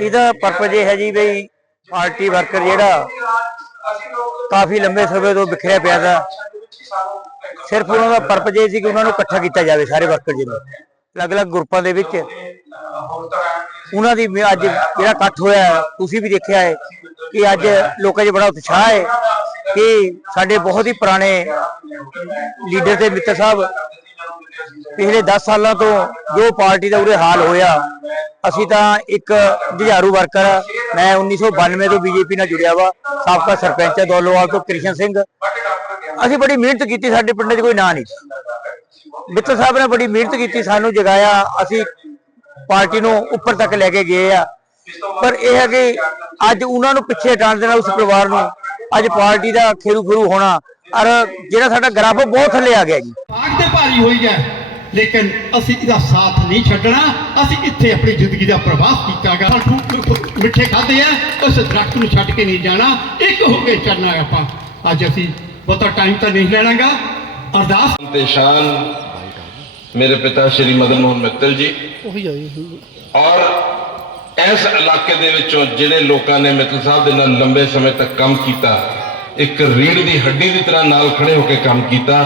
ਇਹਦਾ ਪਰਪਸ ਇਹ ਹੈ ਜੀ ਬਈ ਪਾਰਟੀ ਵਰਕਰ ਜਿਹੜਾ ਕਾਫੀ ਲੰਬੇ ਸਮੇਂ ਤੋਂ ਵਿਖਰਿਆ ਪਿਆ ਦਾ। ਸਿਰਫ ਉਹਨਾਂ ਦਾ ਪਰਪਸ ਇਹ ਸੀ ਕਿ ਉਹਨਾਂ ਨੂੰ ਇਕੱਠਾ ਕੀਤਾ ਜਾਵੇ ਸਾਰੇ ਵਰਕਰ ਜਿਹਨੂੰ ਅਲੱਗ-ਅਲੱਗ ਗਰੁੱਪਾਂ ਦੇ ਵਿੱਚ। ਉਹਨਾਂ ਦੀ ਅੱਜ ਜਿਹੜਾ ਇਕੱਠ ਹੋਇਆ ਤੁਸੀਂ ਵੀ ਦੇਖਿਆ ਹੈ ਕਿ ਅੱਜ ਲੋਕਾਂ 'ਚ ਬੜਾ ਉਤਸ਼ਾਹ ਹੈ ਕਿ ਸਾਡੇ ਬਹੁਤ ਹੀ ਪੁਰਾਣੇ ਲੀਡਰ ਤੇ ਮਿੱਤਰ ਸਾਹਿਬ, ਪਿਛਲੇ 10 ਸਾਲਾਂ ਤੋਂ ਜੋ ਪਾਰਟੀ ਦਾ ਉਰੇ ਹਾਲ ਹੋਇਆ ਅਸੀਂ ਤਾਂ ਇੱਕ ਜੁਝਾਰੂ ਵਰਕਰ ਮੈਂ 1992 ਤੋਂ ਬੀਜੇਪੀ ਨਾਲ ਜੁੜਿਆ ਵਾ। ਸਾਬਕਾ ਸਰਪੰਚ ਹੈ ਦੌਲੋਵਾਲ ਤੋਂ ਕ੍ਰਿਸ਼ਨ ਸਿੰਘ। ਅਸੀਂ ਬੜੀ ਮਿਹਨਤ ਕੀਤੀ, ਸਾਡੇ ਪਿੰਡ 'ਚ ਕੋਈ ਨਾਂ ਨਹੀਂ ਸੀ। ਸਾਹਿਬ ਨੇ ਬੜੀ ਮਿਹਨਤ ਕੀਤੀ, ਸਾਨੂੰ ਜਗਾਇਆ। ਅਸੀਂ ਪਾਰਟੀ ਨੂੰ ਉੱਪਰ ਤੱਕ ਲੈ ਕੇ ਗਏ ਆ। ਪਰ ਇਹ ਹੈ ਕਿ ਅੱਜ ਉਹਨਾਂ ਨੂੰ ਪਿੱਛੇ ਹਟਾਉਣ ਦੇ ਨਾਲ ਉਸ ਪਰਿਵਾਰ ਨੂੰ ਅੱਜ ਪਾਰਟੀ ਦਾ ਖੇਰੂ ਖਰੂ ਹੋਣਾ। ਔਰ ਜਿਹੜਾ ਸਾਡਾ ਗ੍ਰਾਫ ਬਹੁਤ ਥੱਲੇ ਆ ਗਿਆ ਜੀ। ਆਗ ਤੇ ਭਾਰੀ ਹੋਈ ਹੈ। ਲੇਕਿਨ ਅਸੀਂ ਇਹਦਾ ਸਾਥ ਨਹੀਂ ਛੱਡਣਾ ਅਸੀਂ ਇੱਥੇ ਆਪਣੀ ਜ਼ਿੰਦਗੀ ਦਾ ਪ੍ਰਵਾਸ ਕੀਤਾਗਾ। ਮਿੱਠੇ ਖਾਦੇ ਆ ਉਸ ਦਰਖਤ ਨੂੰ ਛੱਡ ਕੇ ਨਹੀਂ ਜਾਣਾ ਇੱਕ ਹੋ ਕੇ ਚੱਲਣਾ ਆਪਾਂ। ਅੱਜ ਅਸੀਂ ਬਹੁਤਾ ਟਾਈਮ ਤਾਂ ਨਹੀਂ ਲੈਣਾਗਾ। ਅਰਦਾਸ ਤੇ ਸ਼ਾਨ। ਮੇਰੇ ਪਿਤਾ ਸ਼੍ਰੀ ਮਦਨ ਮੋਹਨ ਮਿੱਤਲ ਜੀ। ਔਰ ਇਸ ਇਲਾਕੇ ਦੇ ਵਿੱਚੋਂ ਜਿਹੜੇ ਲੋਕਾਂ ਨੇ ਮਿੱਤਲ ਸਾਹਿਬ ਦੇ ਨਾਲ ਲੰਬੇ ਸਮੇਂ ਤੱਕ ਕੰਮ ਕੀਤਾ ਇੱਕ ਰੀੜ ਦੀ ਹੱਡੀ ਦੀ ਤਰ੍ਹਾਂ ਨਾਲ ਖੜੇ ਹੋ ਕੇ ਕੰਮ ਕੀਤਾ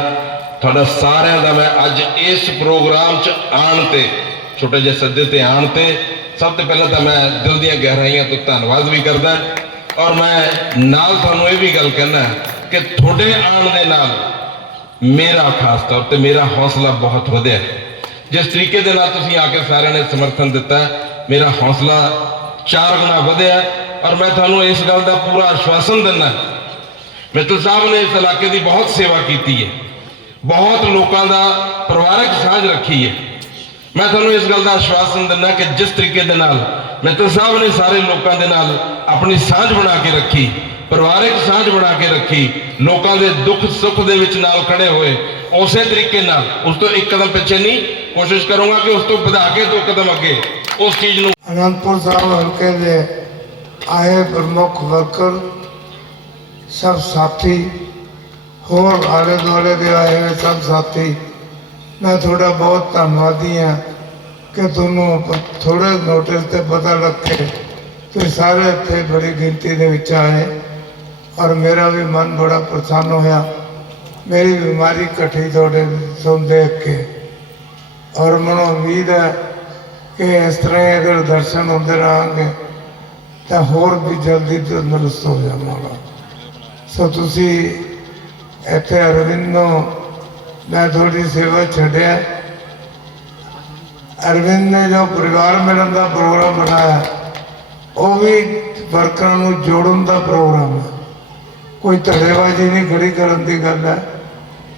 ਤੁਹਾਡਾ ਸਾਰਿਆਂ ਦਾ ਮੈਂ ਅੱਜ ਇਸ ਪ੍ਰੋਗਰਾਮ 'ਚ ਆਣ ਤੇ, ਛੋਟੇ ਜਿਹੇ ਸੱਦੇ ਤੇ ਆਣ ਤੇ, ਸਭ ਤੋਂ ਪਹਿਲਾਂ ਤਾਂ ਮੈਂ ਦਿਲ ਦੀਆਂ ਗਹਿਰਾਈਆਂ ਤੋਂ ਧੰਨਵਾਦ ਵੀ ਕਰਦਾ ਔਰ ਮੈਂ ਨਾਲ ਤੁਹਾਨੂੰ ਇਹ ਵੀ ਗੱਲ ਕਹਿਣਾ ਕਿ ਤੁਹਾਡੇ ਆਉਣ ਦੇ ਨਾਲ ਮੇਰਾ ਖਾਸ ਤੌਰ ਤੇ ਮੇਰਾ ਹੌਸਲਾ ਬਹੁਤ ਵਧਿਆ ਜਿਸ ਤਰੀਕੇ ਦੇ ਨਾਲ ਤੁਸੀਂ ਆ ਕੇ ਸਾਰਿਆਂ ਨੇ ਸਮਰਥਨ ਦਿੱਤਾ ਮੇਰਾ ਹੌਸਲਾ ਚਾਰ ਗੁਣਾ ਵਧਿਆ ਔਰ ਮੈਂ ਤੁਹਾਨੂੰ ਇਸ ਗੱਲ ਦਾ ਪੂਰਾ ਆਸ਼ਵਾਸਨ ਦਿੰਦਾ ਮਿੱਤਲ ਸਾਹਿਬ ਨੇ ਇਸ ਇਲਾਕੇ ਦੀ ਬਹੁਤ ਸੇਵਾ ਕੀਤੀ ਹੈ। ਬਹੁਤ ਲੋਕਾਂ ਦਾ ਪਰਿਵਾਰਕ ਸਾਂਝ ਰੱਖੀ ਹੈ। ਮੈਂ ਤੁਹਾਨੂੰ ਇਸ ਗੱਲ ਦਾ ਆਸ਼ਵਾਸਨ ਦਿੰਦਾ ਕਿ ਜਿਸ ਤਰੀਕੇ ਦੇ ਨਾਲ ਮਿੱਤਲ ਸਾਹਿਬ ਨੇ ਸਾਰੇ ਲੋਕਾਂ ਦੇ ਨਾਲ ਆਪਣੀ ਸਾਂਝ ਬਣਾ ਕੇ ਰੱਖੀ, ਪਰਿਵਾਰਕ ਸਾਂਝ ਬਣਾ ਕੇ ਰੱਖੀ, ਲੋਕਾਂ ਦੇ ਦੁੱਖ ਸੁੱਖ ਦੇ ਵਿੱਚ ਨਾਲ ਖੜੇ ਹੋਏ, ਉਸੇ ਤਰੀਕੇ ਨਾਲ ਉਸ ਤੋਂ ਇੱਕ ਕਦਮ ਪਿੱਛੇ ਨਹੀਂ, ਕੋਸ਼ਿਸ਼ ਕਰੂੰਗਾ ਕਿ ਉਸ ਤੋਂ ਵਧਾ ਕੇ ਦੋ ਕਦਮ ਅੱਗੇ ਉਸ ਚੀਜ਼ ਨੂੰ ਅਨੰਦਪੁਰ ਸਾਹਿਬ ਹਲਕੇ ਦੇ ਆਏ ਪ੍ਰਮੁੱਖ ਵਰਕਰ, ਸਭ ਸਾਥੀ ਹੋਰ ਆਲੇ ਦੁਆਲੇ ਦੇ ਆਏ ਹੋਏ ਸਭ ਸਾਥੀ, ਮੈਂ ਤੁਹਾਡਾ ਬਹੁਤ ਧੰਨਵਾਦੀ ਹਾਂ ਕਿ ਤੁਹਾਨੂੰ ਪ- ਥੋੜੇ ਨੋਟਿਸ ਤੇ ਪਤਾ ਲੱਗ ਕੇ ਤੁਸੀਂ ਸਾਰੇ ਇੱਥੇ ਬੜੀ ਗਿਣਤੀ ਦੇ ਵਿੱਚ ਆਏ ਔਰ ਮੇਰਾ ਵੀ ਮਨ ਬੜਾ ਪ੍ਰਸੰਨ ਹੋਇਆ। ਮੇਰੀ ਬਿਮਾਰੀ ਘਟੀ ਤੁਹਾਡੇ ਤੋਂ ਦੇਖ ਕੇ ਔਰ ਮੈਨੂੰ ਉਮੀਦ ਹੈ ਕਿ ਇਸ ਤਰ੍ਹਾਂ ਹੀ ਅਗਰ ਦਰਸ਼ਨ ਹੁੰਦੇ ਰਹਾਂਗੇ ਤਾਂ ਹੋਰ ਵੀ ਜਲਦੀ ਤੰਦਰੁਸਤ ਹੋ ਜਾਵਾਂਗਾ। ਸੋ ਤੁਸੀਂ ਇੱਥੇ ਅਰਵਿੰਦ ਨੂੰ ਮੈਂ ਤੁਹਾਡੀ ਸੇਵਾ ਛੱਡਿਆ। ਅਰਵਿੰਦ ਨੇ ਜੋ ਪਰਿਵਾਰ ਮਿਲਣ ਦਾ ਪ੍ਰੋਗਰਾਮ ਬਣਾਇਆ, ਉਹ ਵੀ ਵਰਕਰਾਂ ਨੂੰ ਜੋੜਨ ਦਾ ਪ੍ਰੋਗਰਾਮ ਹੈ। ਕੋਈ ਧੜੇਬਾਜ਼ੀ ਨਹੀਂ ਖੜੀ ਕਰਨ ਦੀ ਗੱਲ ਹੈ,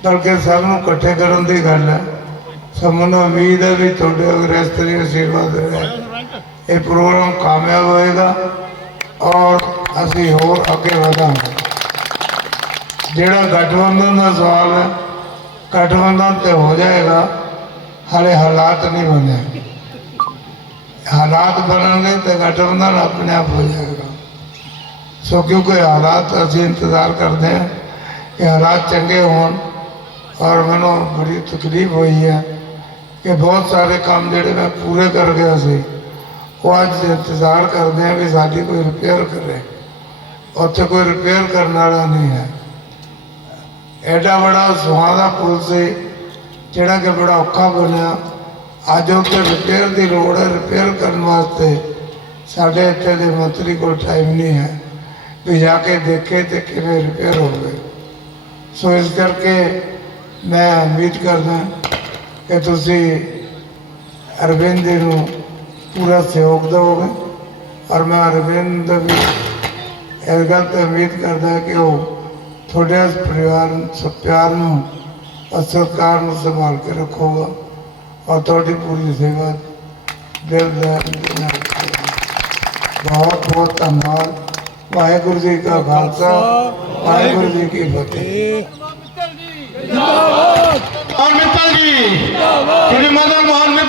ਬਲਕਿ ਸਭ ਨੂੰ ਇਕੱਠੇ ਕਰਨ ਦੀ ਗੱਲ ਹੈ। ਸੋ ਮੈਨੂੰ ਉਮੀਦ ਹੈ ਵੀ ਤੁਹਾਡੇ ਅਗਰ ਇਸ ਤਰ੍ਹਾਂ ਦੀ ਸੇਵਾ ਦੇ ਇਹ ਪ੍ਰੋਗਰਾਮ ਕਾਮਯਾਬ ਹੋਏਗਾ ਔਰ ਅਸੀਂ ਹੋਰ ਅੱਗੇ ਵਧਾਂਗੇ। ਜਿਹੜਾ ਗਠਬੰਧਨ ਦਾ ਸਵਾਲ ਹੈ, ਗਠਬੰਧਨ ਤੇ ਹੋ ਜਾਏਗਾ, ਹਾਲੇ ਹਾਲਾਤ ਨਹੀਂ ਬਣੇ ਹਾਲਾਤ ਬਣਨਗੇ ਤੇ ਗਠਬੰਧਨ ਆਪਣੇ ਆਪ ਹੋ ਜਾਏਗਾ। ਸੋ ਕਿਉਂਕਿ ਹਾਲਾਤ ਅਸੀਂ ਇੰਤਜ਼ਾਰ ਕਰਦੇ ਹਾਂ ਕਿ ਹਾਲਾਤ ਚੰਗੇ ਹੋਣ ਔਰ ਮੈਨੂੰ ਬੜੀ ਤਕਲੀਫ ਹੋਈ ਹੈ ਕਿ ਬਹੁਤ ਸਾਰੇ ਕੰਮ ਜਿਹੜੇ ਮੈਂ ਪੂਰੇ ਕਰ ਗਿਆ ਸੀ, ਉਹ ਅੱਜ ਇੰਤਜ਼ਾਰ ਕਰਦੇ ਹਾਂ ਵੀ ਸਾਡੀ ਕੋਈ ਰਿਪੇਅਰ ਕਰੇ। ਉੱਥੇ ਕੋਈ ਰਿਪੇਅਰ ਕਰਨ ਵਾਲਾ ਨਹੀਂ ਹੈ। ਐਡਾ ਬੜਾ ਸੁਹਾਣਾ ਪੁਲ ਸੀ, ਜਿਹੜਾ ਕਿ ਬੜਾ ਔਖਾ ਬਣਿਆ। ਅੱਜ ਉੱਥੇ ਰਿਪੇਅਰ ਦੀ ਲੋੜ ਹੈ ਰਿਪੇਅਰ ਕਰਨ ਵਾਸਤੇ ਸਾਡੇ ਇੱਥੇ ਦੇ ਮੰਤਰੀ ਕੋਲ ਟਾਈਮ ਨਹੀਂ ਹੈ, ਵੀ ਜਾ ਕੇ ਦੇਖੇ ਤੇ ਕਿਵੇਂ ਰਿਪੇਅਰ ਹੋਵੇ ਸੋ ਇਸ ਕਰਕੇ ਮੈਂ ਉਮੀਦ ਕਰਦਾ ਕਿ ਤੁਸੀਂ ਅਰਵਿੰਦ ਜੀ ਨੂੰ ਪੂਰਾ ਸਹਿਯੋਗ ਦਿਓਗੇ। ਔਰ ਮੈਂ ਅਰਵਿੰਦ ਵੀ ਇਸ ਗੱਲ ਤੇ ਉਮੀਦ ਕਰਦਾ ਕਿ ਉਹ ਤੁਹਾਡੇ ਇਸ ਪਰਿਵਾਰ ਨੂੰ ਸਭ ਪਿਆਰ ਨੂੰ ਔਰ ਸਤਿਕਾਰ ਨੂੰ ਸੰਭਾਲ ਕੇ ਰੱਖੋਗਾ ਔਰ ਤੁਹਾਡੀ ਪੂਰੀ ਸੇਵਾ ਦਿਲ ਦਾ ਨਾਲ ਕਰੇਗਾ। ਬਹੁਤ ਬਹੁਤ ਧੰਨਵਾਦ ਵਾਹਿਗੁਰੂ ਜੀ ਕਾ ਖਾਲਸਾ ਵਾਹਿਗੁਰੂ ਜੀ ਕੀ ਫਤਿਹ ਮੋਹਨ ਮਿੱਤਲ ਜੀ ਸ਼੍ਰੀ ਮਦਨ ਮੋਹਨ ਮਿੱਤਲ